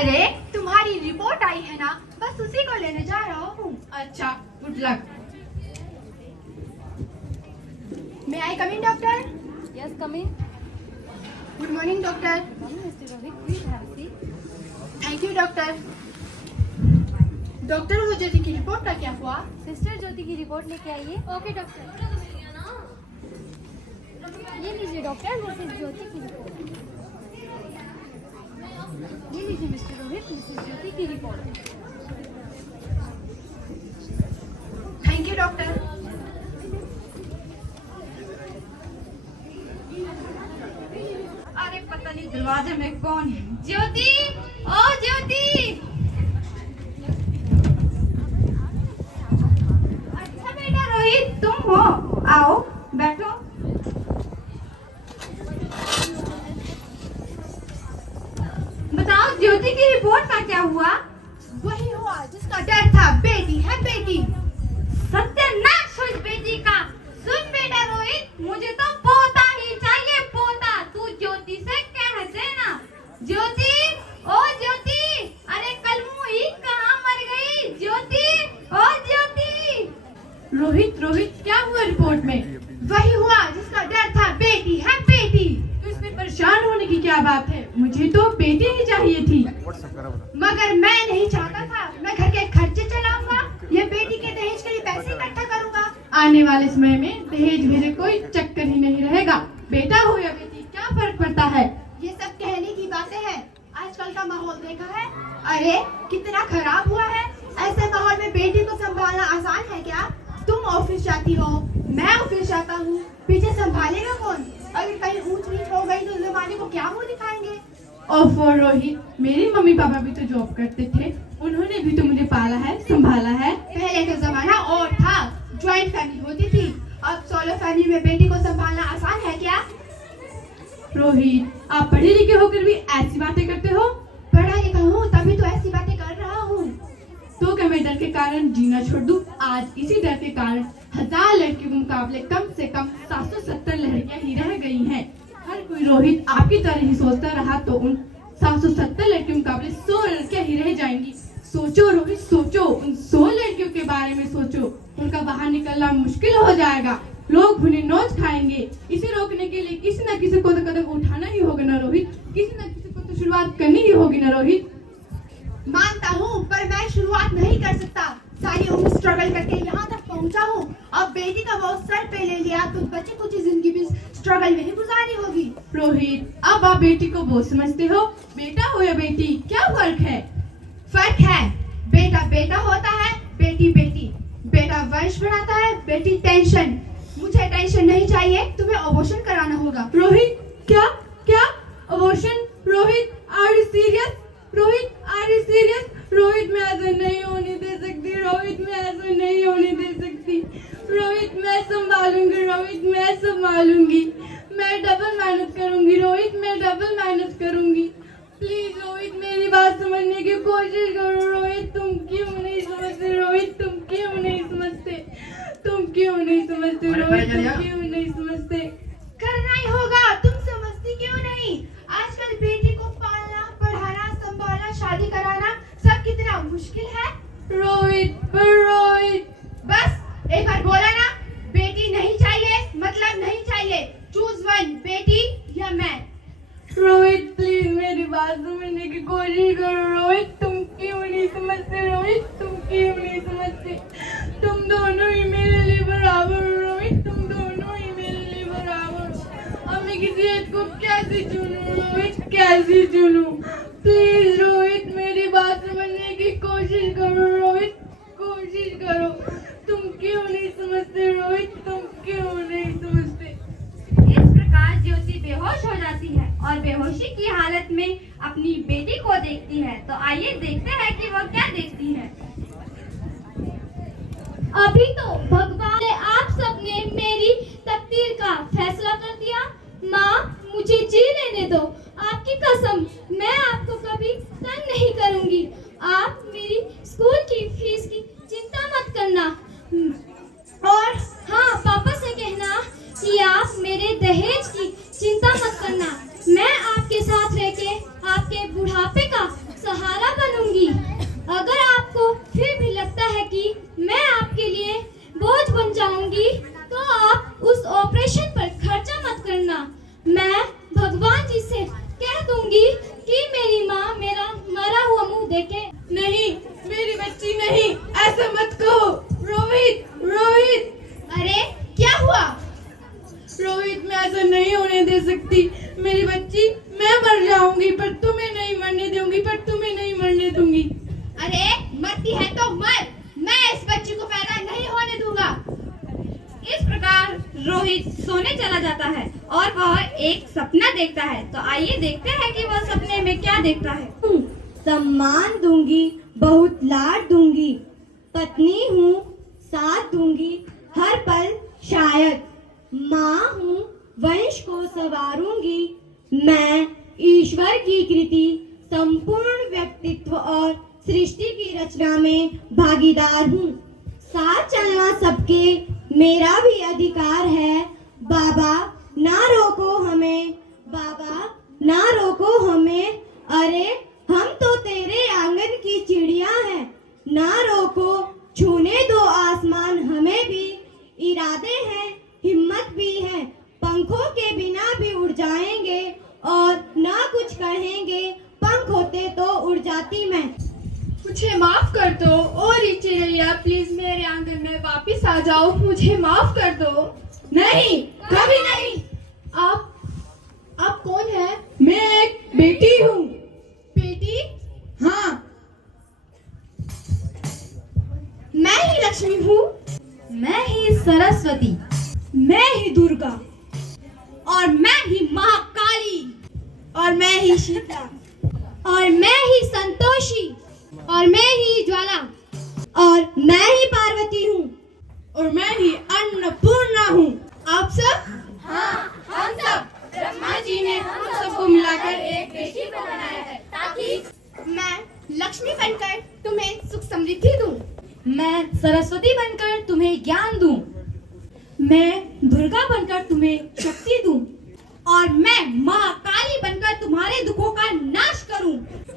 अरे तुम्हारी रिपोर्ट आई है ना, बस उसी को लेने जा रहा हूँ। अच्छा, good luck. May I come in, doctor? Yes, come in. Good morning, doctor. Morning, Mr. Rohit. Please have a seat. Thank you, doctor. Doctor वो ज्योति की रिपोर्ट का क्या हुआ? सिस्टर ज्योति की रिपोर्ट लेके आइए। Okay doctor. ये लीजिए डॉक्टर, मिसेस ज्योति की रिपोर्ट। ये लीजिए मिस्टर रोहित, मिसेस ज्योति की रिपोर्ट। Thank you doctor. अरे पता नहीं दरवाजे में कौन है। ज्योति, ओ ज्योति। अच्छा बेटा रोहित, तुम हो, आओ बैठो। बताओ ज्योति की रिपोर्ट का क्या हुआ? वही हुआ जिसका डर था, बेटी है बेटी। सत्यानाश हो इस बेटी का। सुन बेटा रोहित, मुझे तो पोता ही चाहिए, पोता। तू ज्योति से कह देना। ज्योति, ओ ज्योति, अरे कलमू ही कहाँ मर गई? ज्योति, ओ ज्योति। रोहित क्या हुआ रिपोर्ट में? वही हुआ जिसका डर था, बेटी है बेटी। तो इसमें परेशान होने की क्या बात है? मुझे तो बेटी ही चाहिए थी। मगर मैं नहीं चाहता था। मैं घर के खर्चे चलाऊंगा, ये बेटी के दहेज के लिए पैसे इकट्ठा करूंगा। आने वाले समय में दहेज भेजे कोई चक्कर ही नहीं रहेगा। बेटा हो या बेटी, क्या फर्क पड़ता है? ये सब कहने की बातें हैं। आजकल का माहौल देखा है? अरे कितना खराब हुआ है। ऐसे माहौल में बेटी को संभालना आसान है क्या? तुम ऑफिस जाती हो, मैं ऑफिस जाता हूँ, पीछे संभालेगा कौन? अगर कहीं ऊंच नीच हो गई तो जमाने को क्या मुंह दिखाएंगे? ओफो रोहित, मेरे मम्मी पापा भी तो जॉब करते थे, उन्होंने भी तो मुझे पाला है, संभाला है। पहले का जमाना और था, ज्वाइंट फैमिली होती थी। अब सोलो फैमिली में बेटी को संभालना आसान है क्या? रोहित, आप पढ़े लिखे होकर भी ऐसी बातें करते हो? पढ़ा लिखा हूँ तभी तो ऐसी बातें कर रहा हूँ। तो क्या मैं डर के कारण जीना छोड़ दूं? आज इसी डर के कारण 1000 लड़कियों के मुकाबले कम से कम 770 लड़कियां ही रह गई हैं। हर कोई रोहित आपकी तरह ही सोचता रहा तो उन 770 लड़कियों के मुकाबले 100 लड़कियां ही रह जाएंगी। सोचो रोहित, सोचो, उन 100 लड़कियों के बारे में सोचो। उनका बाहर निकलना मुश्किल हो जाएगा, लोग उन्हें नोच खाएंगे। इसे रोकने के लिए किसी न किसी को तो कदम उठाना ही होगा ना रोहित, किसी न किसी को तो शुरुआत करनी ही होगी ना रोहित। मानता हूँ, पर मैं शुरुआत नहीं कर सकता। सारी उम्र स्ट्रगल करके यहाँ तक पहुँचा हूँ। अब बेटी का बोझ सर पे ले लिया तो बच्चे कुछ जिंदगी भी स्ट्रगल में ही गुजारनी होगी। रोहित, अब आप बेटी को बोझ समझते हो? बेटा हो या बेटी, क्या फर्क है? फर्क है, बेटा बेटा होता है, बेटी बेटी। बेटा वंश बढ़ाता है, बेटी टेंशन। मुझे टेंशन नहीं चाहिए, तुम्हें अबॉर्शन कराना होगा। रोहित, क्या क्या abortion? Rohit, are you serious? Rohit, are you serious? Rohit, मैं ऐसा नहीं होने दे सकती। रोहित, मैं ऐसा नहीं होने दे सकती। रोहित, मैं संभालूंगी। रोहित, मैं संभालूंगी। मैं डबल मेहनत करूंगी। रोहित, मैं डबल मेहनत करूंगी। प्लीज रोहित, मेरी बात समझने की कोशिश करो। रोहित, तुम क्यों नहीं समझते? रोहित, तुम क्यों नहीं समझते? तुम क्यों नहीं समझते? रोहित, तुम क्यों नहीं समझते? करना ही होगा, तुम समझती क्यों नहीं? आजकल बेटी को पालना, पढ़ाना, संभालना, शादी कराना सब कितना मुश्किल है। रोहित, रोहित, बस एक बार बोला ना, बेटी नहीं चाहिए मतलब नहीं चाहिए। चूज वन, बेटी या मैं। रोहित, प्लीज मेरी बात समझने की कोशिश करो। रोहित, तुम क्यों नहीं समझते? रोहित, तुम क्यों नहीं समझते? तुम दोनों ही मेरे लिए बराबर हो। रोहित, तुम दोनों ही मेरे लिए बराबर हो। अब मैं किसी एक को कैसे चुनूं? रोहित, कैसे चुनूं? प्लीज रोहित, मेरी बात समझने की कोशिश करो। रोहित, कोशिश करो। तुम क्यों नहीं समझते? रोहित, तुम क्यों नहीं समझते? इस प्रकार ज्योति बेहोश हो जाती है और बेहोशी की हालत में अपनी बेटी को देखती है। तो आइए देखते हैं कि वो क्या देखती है। अभी तो भगवान ने आप सबने मेरी तकदीर का फैसला कर दिया। माँ, मुझे जी लेने दो। आपकी कसम, मैं आपको कभी तंग नहीं करूँगी। आप मेरी स्कूल की फीस की चिंता मत करना। और हाँ, पापा से कहना कि आप मेरे दहेज की चिंता मत करना। मैं आपके साथ रह के आपके बुढ़ापे का सहारा देखता है। तो आइए देखते हैं कि वह सपने में क्या देखता है। सम्मान दूंगी, बहुत लाड दूंगी, पत्नी हूँ, साथ दूंगी हर पल शायद, माँ हूँ, वंश को संवारूंगी, मैं ईश्वर की कृति, संपूर्ण व्यक्तित्व और सृष्टि की रचना में भागीदार हूँ। साथ चलना सबके मेरा भी अधिकार है। बाबा ना रोको हमें, बाबा ना रोको हमें, अरे हम तो तेरे आंगन की चिड़िया हैं। ना रोको, छूने दो आसमान हमें भी, इरादे हैं, हिम्मत भी है, पंखों के बिना भी उड़ जाएंगे और ना कुछ कहेंगे, पंख होते तो उड़ जाती मैं। मुझे माफ कर दो ओ चिड़ैया, प्लीज मेरे आंगन में वापस आ जाओ, मुझे माफ कर दो। नहीं, कभी नहीं। आप कौन है? मैं एक बेटी हूँ। बेटी? हाँ। मैं ही लक्ष्मी हूँ। मैं ही सरस्वती, मैं ही दुर्गा, और मैं ही महाकाली, और मैं ही शीतला, और मैं ही संतोषी, और मैं ही ज्वाला, और मैं ही पार्वती हूँ, और मैं ही अन्नपूर्णा हूँ। आप सब? हाँ, हम सब। ब्रह्मा जी ने हम सबको मिलाकर एक बेटी को बनाया है ताकि मैं लक्ष्मी बनकर तुम्हें सुख समृद्धि दूं। मैं सरस्वती बनकर तुम्हें ज्ञान दूं, मैं दुर्गा बनकर तुम्हें शक्ति दूं, और मैं महाकाली बनकर तुम्हारे दुखों का नाश करूं।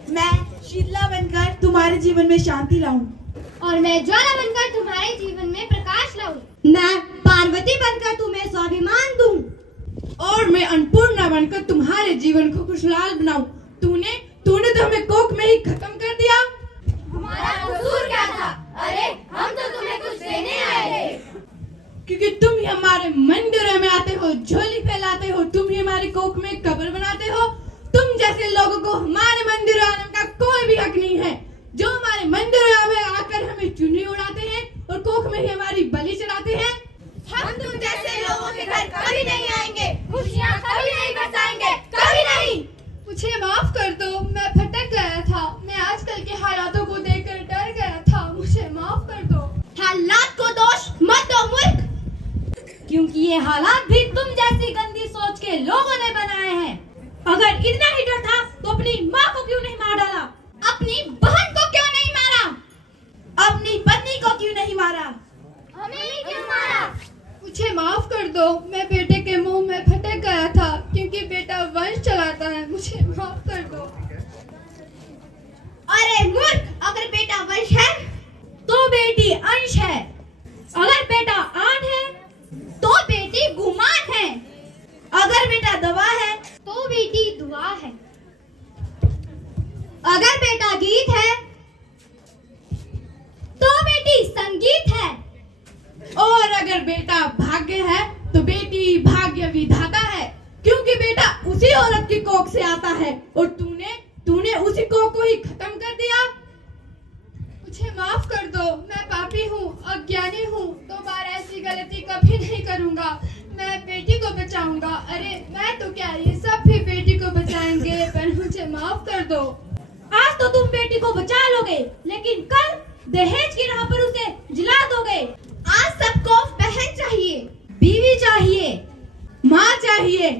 मैं शीतला बनकर तुम्हारे जीवन में शांति लाऊं। और मैं ज्वाला बनकर तुम्हारे जीवन में प्रकाश लाऊं। मैं पार्वती बनकर तुम्हें स्वाभिमान दूं, और मैं अन्नपूर्णा बनकर तुम्हारे जीवन को खुशहाल बनाऊं। तूने तो हमें कोख में ही खत्म कर दिया। हमारा कसूर क्या था? अरे हम तो तुम्हें कुछ देने आए थे। क्योंकि तुम ही हमारे मंदिरों में आते हो, झोली फैलाते हो, तुम ही हमारे कोख में कब्र बनाते हो। तुम जैसे लोगों को हमारे मंदिरों आने का कोई भी हक नहीं है, जो हमारे मंदिरों में आकर हमें चुन्नी उड़ाते हैं और कोख में ही हमारी बलि चढ़ाते हैं। हम तुम जैसे लोगों के घर कभी नहीं आएंगे, खुशियाँ कभी नहीं बरसाएंगे, कभी नहीं। मुझे माफ कर दो, मैं भटक गया था, मैं आजकल के हालातों को देखकर डर गया था, मुझे माफ कर दो। हालात को दोष मत दो मूर्ख, क्योंकि ये हालात भी तुम जैसी गंदी सोच के लोगों ने बनाए हैं। अगर इतना ही डर था तो अपनी माँ को क्यों नहीं मार डाला? अपनी बहन को क्यों नहीं मारा? अपनी पत्नी को क्यों नहीं मारा? हमें ही क्यों मारा? मुझे माफ कर दो, मैं बेटे के मुंह में भटक गया था, क्योंकि बेटा वंश चलाता है, मुझे माफ कर दो। अरे मूर्ख, अगर बेटा वंश है तो बेटी अंश है, अगर बेटा आन है तो बेटी गुमान है, अगर बेटा दवा है तो बेटी दुआ है, अगर बेटा गीत है तो बेटी संगीत है, और अगर बेटा भाग्य है तो बेटी भाग्य विधाता है, क्योंकि बेटा उसी औरत की कोख से आता है और तूने उसी कोख को ही खत्म कर दिया। मुझे माफ कर दो, मैं पापी हूँ, अज्ञानी हूँ, दोबारा ऐसी गलती कभी नहीं करूँगा, मैं बेटी को बचाऊंगा। अरे मैं तो क्या, ये सब भी बेटी को बचाएंगे, पर मुझे माफ कर दो। आज तो तुम बेटी को बचा लोगे, लेकिन कल दहेज की राह पर उसे जिला दोगे। आज सबको बहन चाहिए, बीवी चाहिए, माँ चाहिए,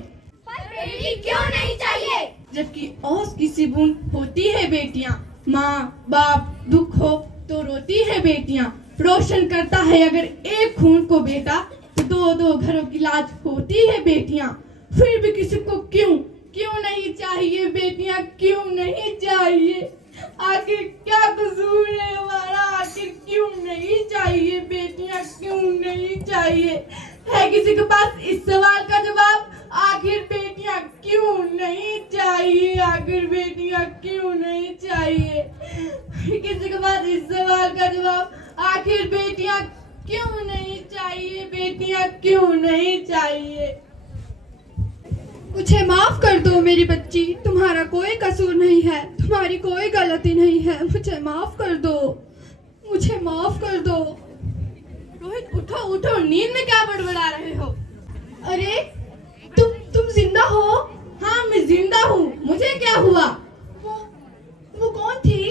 पर बेटी क्यों नहीं चाहिए? जबकि औस की सी बूंद होती है बेटियाँ। माँ बाप दुख हो तो रोती है बेटियाँ, रोशन करता है अगर एक खून को बेटा, तो दो घरों की लाज होती है बेटियाँ। फिर भी किसी को क्यों नहीं चाहिए बेटियाँ, क्यों नहीं चाहिए? आखिर क्या कसूर है हमारा? आखिर क्यों नहीं चाहिए बेटियाँ, क्यों नहीं चाहिए? है किसी के पास इस सवाल का जवाब? आखिर बेटियाँ क्यों नहीं चाहिए? आखिर बेटियाँ क्यों नहीं चाहिए? किसी के पास इस सवाल का जवाब? आखिर बेटियाँ क्यों नहीं चाहिए? बेटियाँ क्यों नहीं चाहिए? मुझे माफ कर दो मेरी बच्ची, तुम्हारा कोई कसूर नहीं है, तुम्हारी कोई गलती नहीं है, मुझे माफ कर दो, मुझे माफ कर दो। रोहित उठो, नींद में क्या बड़बड़ा रहे हो? अरे तुम जिंदा हो? हाँ मैं जिंदा हूँ, मुझे क्या हुआ? वो कौन थी?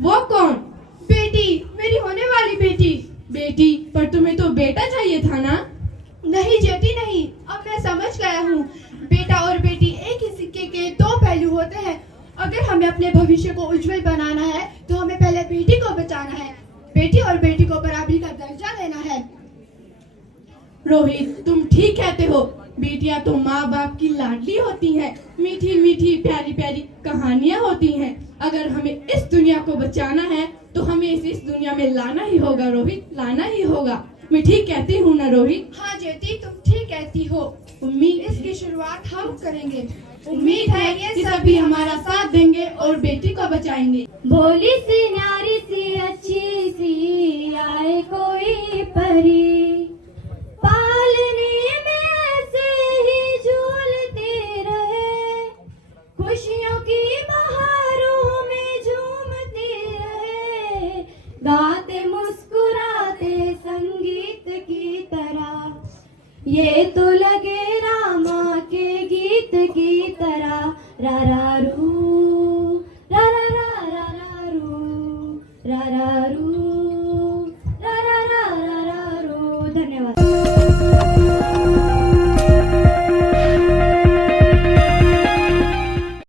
वो कौन? बेटी, मेरी होने वाली बेटी। बेटी? पर तुम्हें तो बेटा चाहिए था ना? नहीं जेठी नहीं, अब मैं समझ गया हूँ। बेटा और बेटी एक ही सिक्के के दो पहलू होते हैं। अगर हमें अपने भविष्य को उज्जवल बनाना है तो हमें पहले बेटी को बचाना है। बेटी और बेटी को बराबरी का दर्जा देना है। रोहित, तुम ठीक कहते हो। बेटियां तो माँ बाप की लाडली होती हैं। मीठी मीठी प्यारी प्यारी कहानियाँ होती हैं। अगर हमें इस दुनिया को बचाना है तो हमें इस दुनिया में लाना ही होगा रोहित, लाना ही होगा। मैं ठीक कहती हूँ ना रोहित? हाँ जेठी, तुम ठीक कहती हो। उम्मीद इसकी शुरुआत हम करेंगे। उम्मीद है कि सभी हमारा साथ देंगे और बेटी को बचाएंगे। भोली सी न्यारी सी अच्छी सी आए कोई परी, पालने में ऐसे ही झूलते रहे, खुशियों की बहारों में झूमते रहे, गाते मुस्कुराते संगीत की तरह, ये तो लगे रामा के गीत की तरह। रा रा रू, रा रा रा रा रा रू, रा रा रू, रा रा रा रा रा रू। धन्यवाद।